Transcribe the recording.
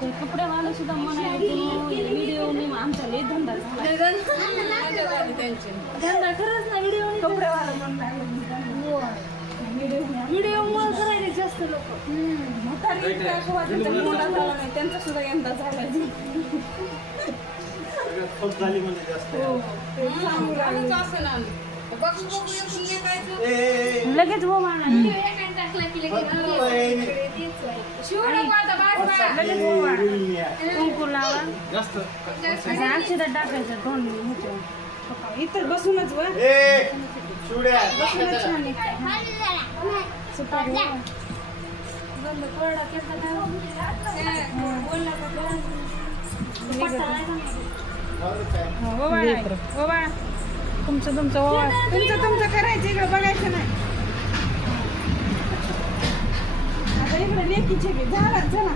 ते कपडेवाले सुद्धा म्हणायचे व्हिडिओ आमचा लय धंदा झाला. धंदा खरंच ना व्हिडिओ कपडेवाला व्हिडिओ मुळे करायचे जास्त लोक. म्हातारी त्यांचा मोठा झाला नाही त्यांचा सुद्धा यंदा झाला. झाली म्हणजे जास्त लगेच हो म्हणा कुंकू लावा अक्षदा टाकायचं दोन इतर बसूनच वर सुपारी तुमचं करायचं इकडे बघायचं नाही. आता इकडे लेकीचे झाला चला